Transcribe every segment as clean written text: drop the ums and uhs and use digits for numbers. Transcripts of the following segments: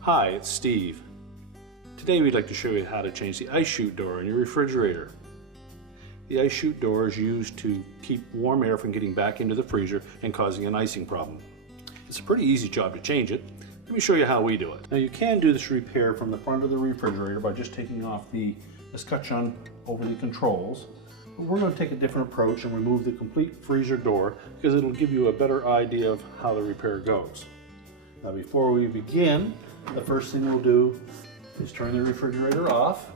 Hi, it's Steve. Today we'd like to show you how to change the ice chute door in your refrigerator. The ice chute door is used to keep warm air from getting back into the freezer and causing an icing problem. It's a pretty easy job to change it. Let me show you how we do it. Now you can do this repair from the front of the refrigerator by just taking off the escutcheon over the controls. But we're going to take a different approach and remove the complete freezer door because it'll give you a better idea of how the repair goes. Now before we begin, the first thing we'll do is turn the refrigerator off.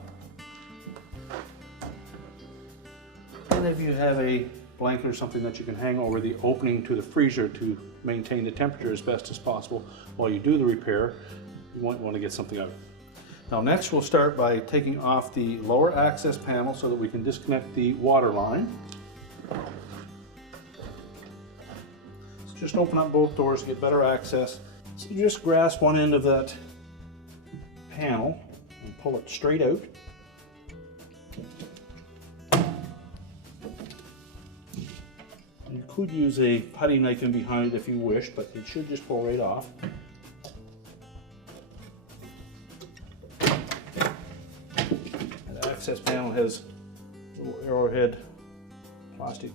And if you have a blanket or something that you can hang over the opening to the freezer to maintain the temperature as best as possible while you do the repair, you might want to get something out. Now next we'll start by taking off the lower access panel so that we can disconnect the water line. So just open up both doors to get better access. So you just grasp one end of that panel and pull it straight out. You could use a putty knife in behind if you wished, but it should just pull right off. The access panel has little arrowhead plastic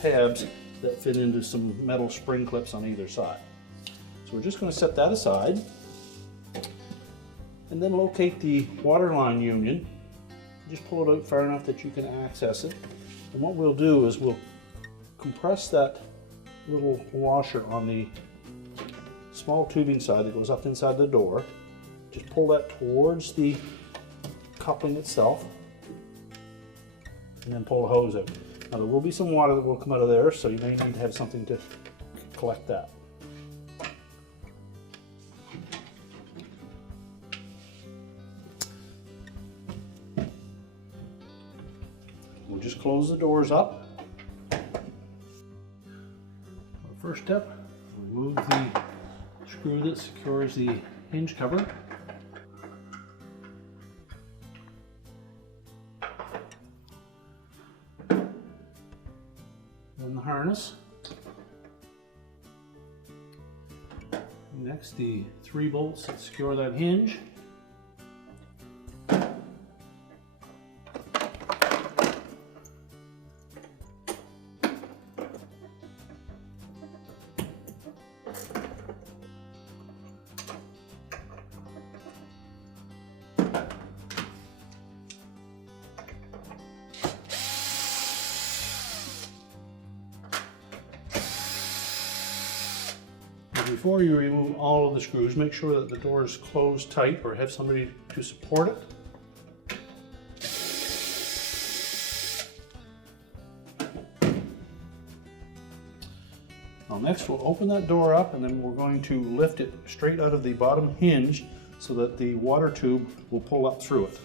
tabs that fit into some metal spring clips on either side. So we're just going to set that aside and then locate the water line union. Just pull it out far enough that you can access it. And what we'll do is we'll compress that little washer on the small tubing side that goes up inside the door. Just pull that towards the coupling itself and then pull the hose out. Now there will be some water that will come out of there, so you may need to have something to collect that. We'll just close the doors up. Our first step, remove the screw that secures the hinge cover. Then the harness. Next, the 3 bolts that secure that hinge. Before you remove all of the screws, make sure that the door is closed tight or have somebody to support it. Now next we'll open that door up and then we're going to lift it straight out of the bottom hinge so that the water tube will pull up through it.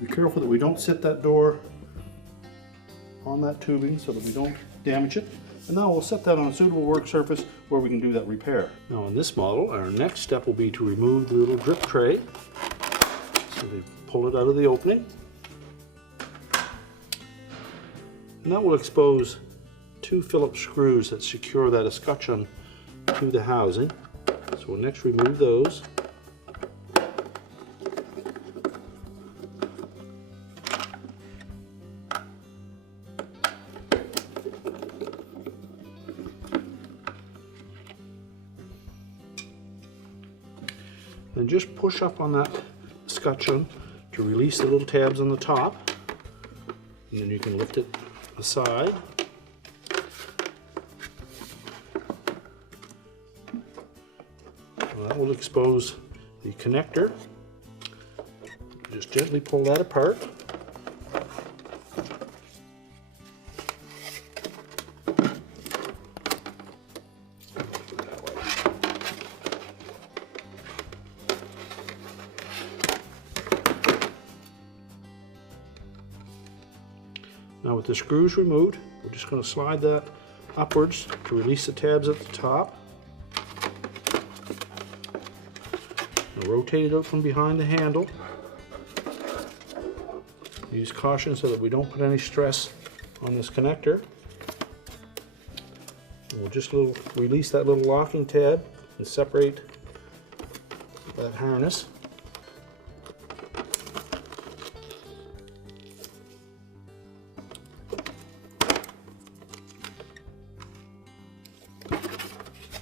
Be careful that we don't sit that door on that tubing so that we don't damage it. And now we'll set that on a suitable work surface where we can do that repair. Now on this model, our next step will be to remove the little drip tray. So we pull it out of the opening. And that will expose 2 phillips screws that secure that escutcheon to the housing. So we'll next remove those. Then just push up on that escutcheon to release the little tabs on the top, and then you can lift it aside. And that will expose the connector. Just gently pull that apart. Now with the screws removed, we're just going to slide that upwards to release the tabs at the top. And rotate it out from behind the handle. Use caution so that we don't put any stress on this connector. And we'll just release that little locking tab and separate that harness.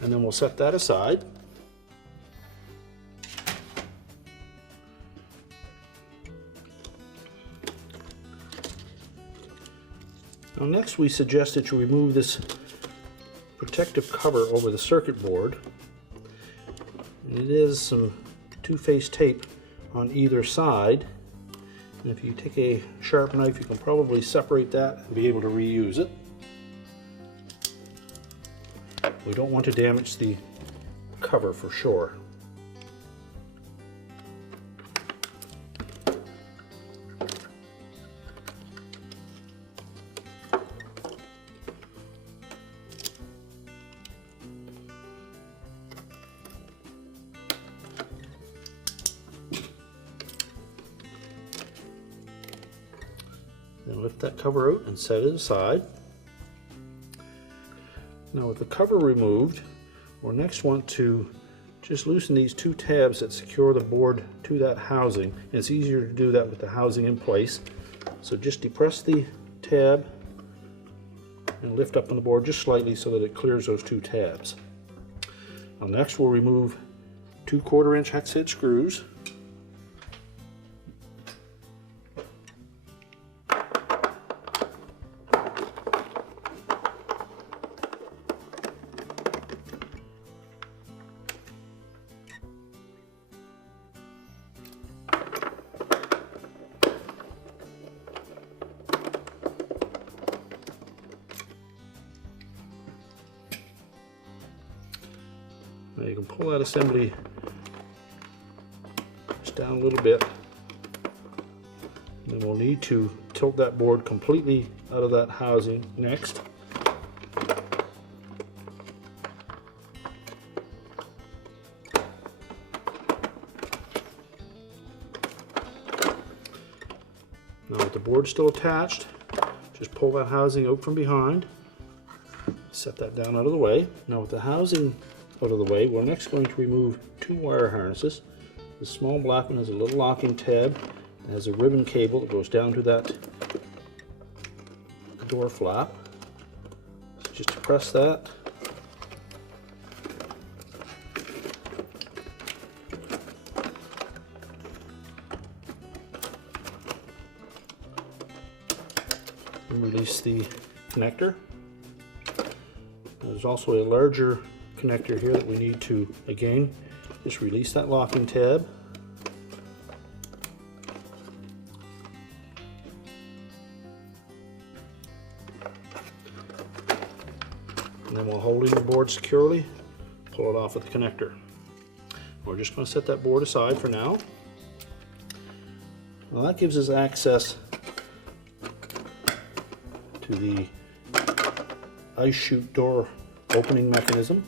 And then we'll set that aside. Now next we suggest that you remove this protective cover over the circuit board. It is some two-faced tape on either side. And if you take a sharp knife, you can probably separate that and be able to reuse it. We don't want to damage the cover for sure. Then lift that cover out and set it aside. Now with the cover removed, we'll next want to just loosen these two tabs that secure the board to that housing. And it's easier to do that with the housing in place. So just depress the tab and lift up on the board just slightly so that it clears those two tabs. Now next we'll remove 2 1/4-inch hex head screws. Now you can pull that assembly just down a little bit. And then we'll need to tilt that board completely out of that housing next. Now with the board still attached, just pull that housing out from behind. Set that down out of the way. Now with the housing out of the way, we're next going to remove 2 wire harnesses. The small black one has a little locking tab and has a ribbon cable that goes down to that door flap. So just press that. And release the connector. There's also a larger connector here that we need to, again, just release that locking tab. And then while holding the board securely, pull it off with the connector. We're just going to set that board aside for now. Well, that gives us access to the Ice Chute door opening mechanism.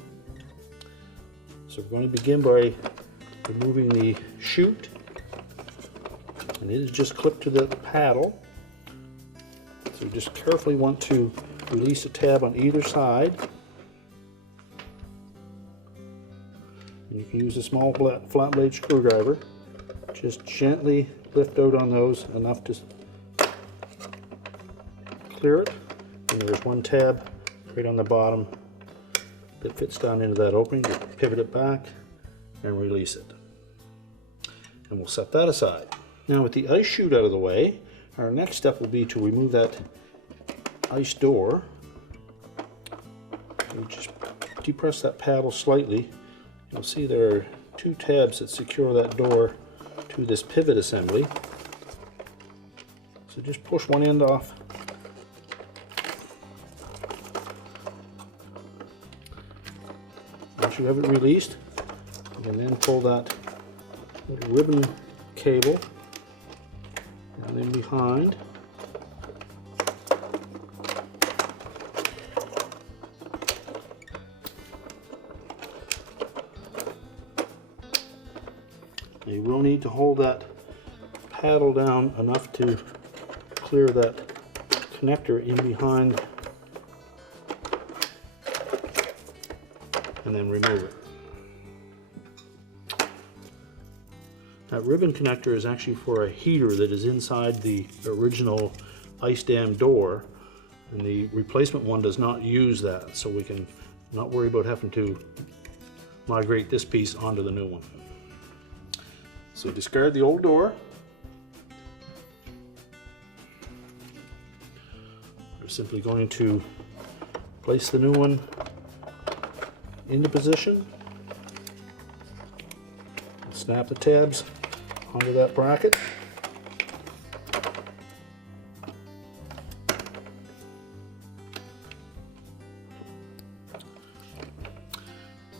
So we're going to begin by removing the chute, and it is just clipped to the paddle. So we just carefully want to release the tab on either side. And you can use a small flat blade screwdriver. Just gently lift out on those enough to clear it. And there's one tab right on the bottom that fits down into that opening. Just pivot it back and release it. And we'll set that aside. Now with the ice chute out of the way, our next step will be to remove that ice door. We just depress that paddle slightly. You'll see there are 2 tabs that secure that door to this pivot assembly. So just push one end off. Once you have it released, you can then pull that little ribbon cable down in behind. you will need to hold that paddle down enough to clear that connector in behind and then remove it. That ribbon connector is actually for a heater that is inside the original ice dam door, and the replacement one does not use that, so we can not worry about having to migrate this piece onto the new one. So discard the old door. We're simply going to place the new one into position and snap the tabs onto that bracket.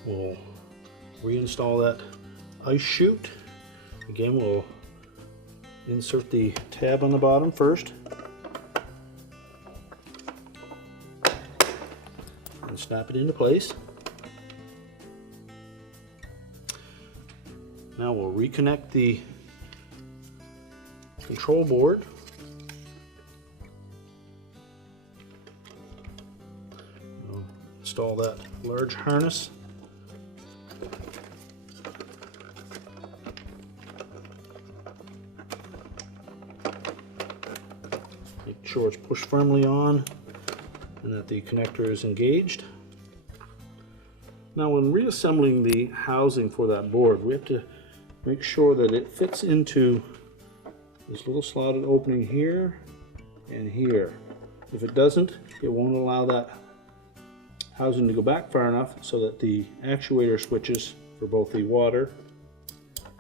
We'll reinstall that ice chute. Again, we'll insert the tab on the bottom first and snap it into place. Now we'll reconnect the control board. We'll install that large harness. Make sure it's pushed firmly on and that the connector is engaged. Now when reassembling the housing for that board, we have to make sure that it fits into this little slotted opening here and here. If it doesn't, it won't allow that housing to go back far enough so that the actuator switches for both the water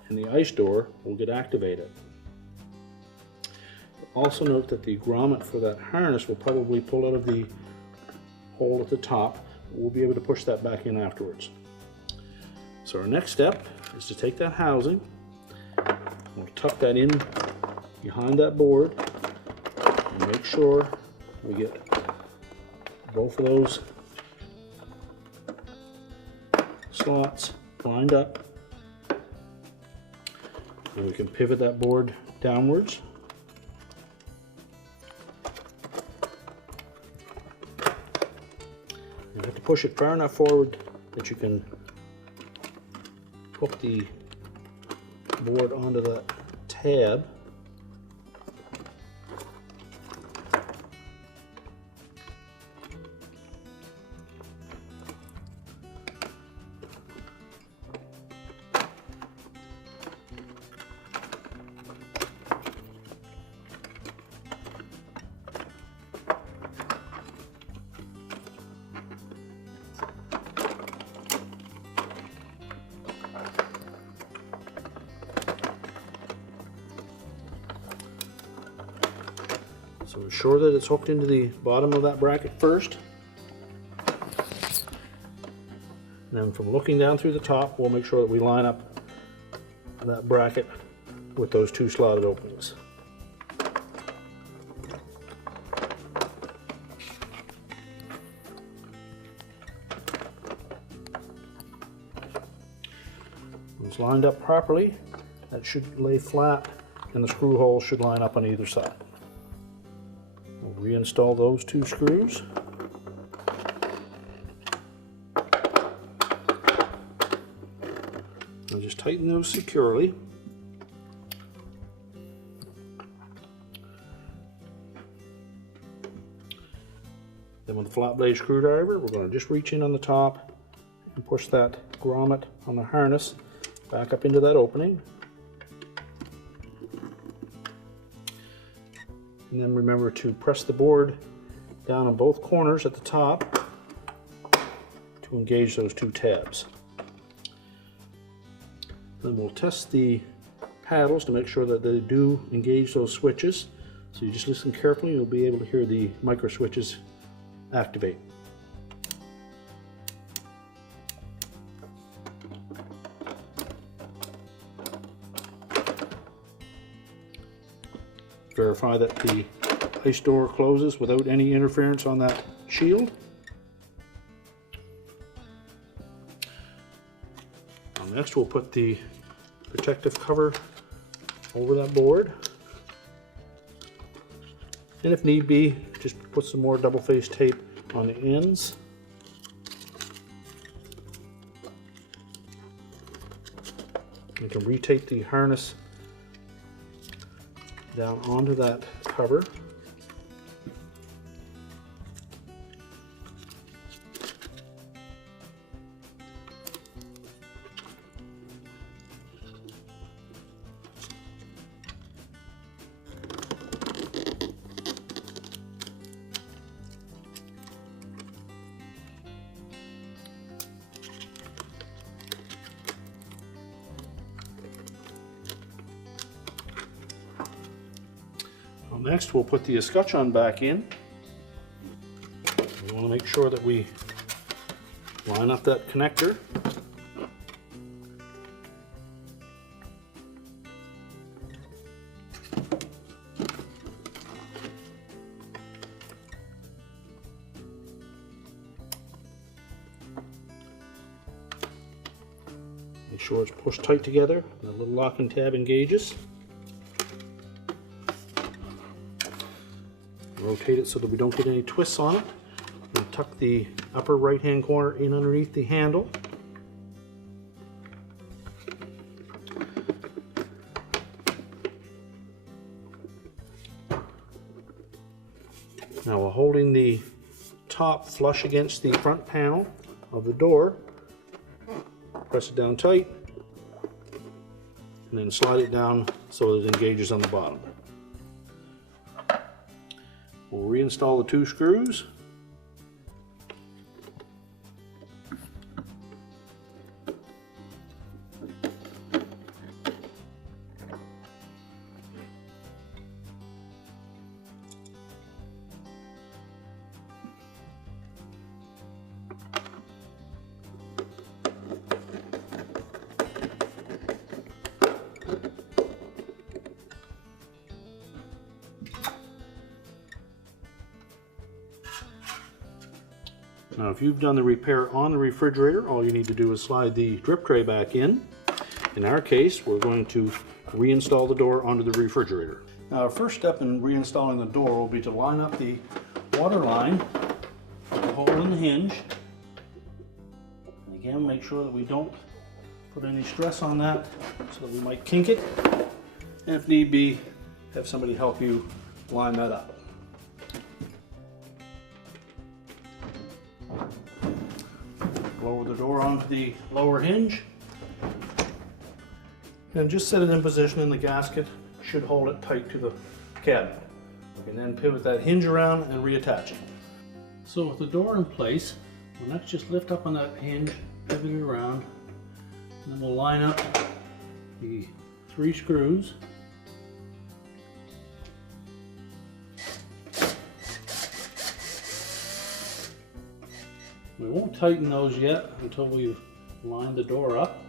and the ice door will get activated. Also note that the grommet for that harness will probably pull out of the hole at the top. We'll be able to push that back in afterwards. So our next step is to take that housing, we'll tuck that in behind that board and make sure we get both of those slots lined up, and we can pivot that board downwards. You have to push it far enough forward that you can hook the board onto that tab. So ensure that it's hooked into the bottom of that bracket first. And then from looking down through the top, we'll make sure that we line up that bracket with those two slotted openings. When it's lined up properly, that should lay flat and the screw holes should line up on either side. We'll reinstall those two screws. And just tighten those securely. Then with the flat blade screwdriver, we're going to just reach in on the top and push that grommet on the harness back up into that opening. And then remember to press the board down on both corners at the top to engage those two tabs. Then we'll test the paddles to make sure that they do engage those switches. So you just listen carefully, you'll be able to hear the micro switches activate. Verify that the ice door closes without any interference on that shield. Next we'll put the protective cover over that board. And if need be, just put some more double-faced tape on the ends. You can retape the harness down onto that cover. Next, we'll put the escutcheon back in. We want to make sure that we line up that connector. Make sure it's pushed tight together. The little locking tab engages. Rotate it so that we don't get any twists on it. And tuck the upper right hand corner in underneath the handle. Now, while holding the top flush against the front panel of the door, press it down tight and then slide it down so that it engages on the bottom. We'll reinstall the 2 screws. Now, if you've done the repair on the refrigerator, all you need to do is slide the drip tray back in. In our case, we're going to reinstall the door onto the refrigerator. Now, our first step in reinstalling the door will be to line up the water line with the hole in the hinge. And again, make sure that we don't put any stress on that, so that we might kink it. And if need be, have somebody help you line that up. Lower the door onto the lower hinge and just set it in position, and the gasket should hold it tight to the cabinet. We can then pivot that hinge around and reattach it. So with the door in place, we'll next just lift up on that hinge, pivot it around, and then we'll line up the 3 screws. We won't tighten those yet until we've lined the door up.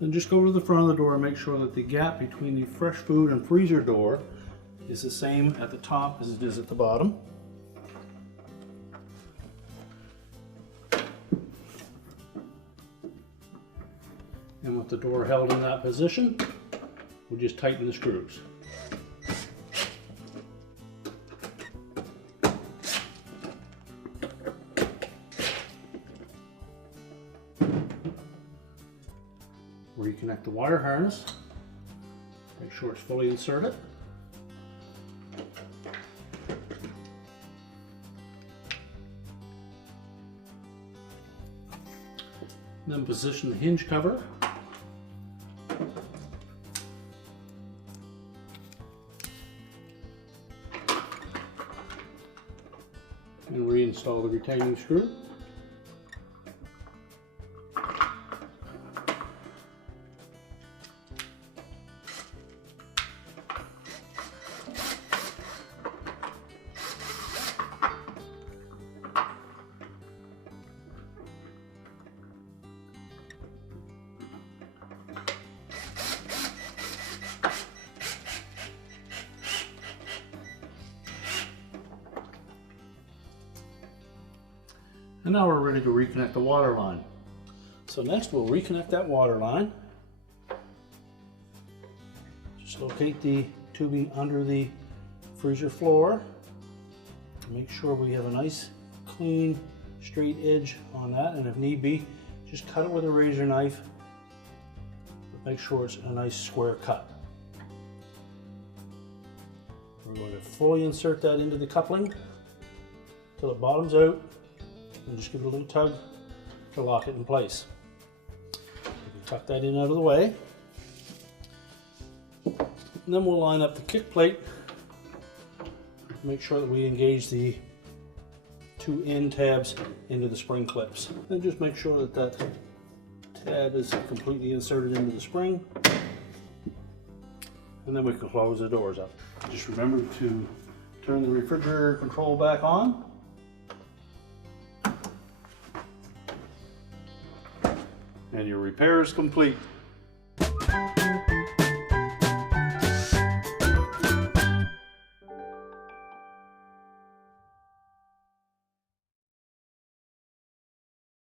Then just go to the front of the door and make sure that the gap between the fresh food and freezer door is the same at the top as it is at the bottom. And with the door held in that position, we'll just tighten the screws. Reconnect the wire harness, make sure it's fully inserted. Then position the hinge cover. And reinstall the retaining screw. now we're ready to reconnect the water line. So next we'll reconnect that water line. Just locate the tubing under the freezer floor. Make sure we have a nice, clean, straight edge on that, and if need be, just cut it with a razor knife. But make sure it's a nice square cut. We're going to fully insert that into the coupling till it bottoms out, and just give it a little tug to lock it in place. We can tuck that in out of the way. And then we'll line up the kick plate. Make sure that we engage the two end tabs into the spring clips. And just make sure that that tab is completely inserted into the spring. And then we can close the doors up. Just remember to turn the refrigerator control back on. And your repair is complete.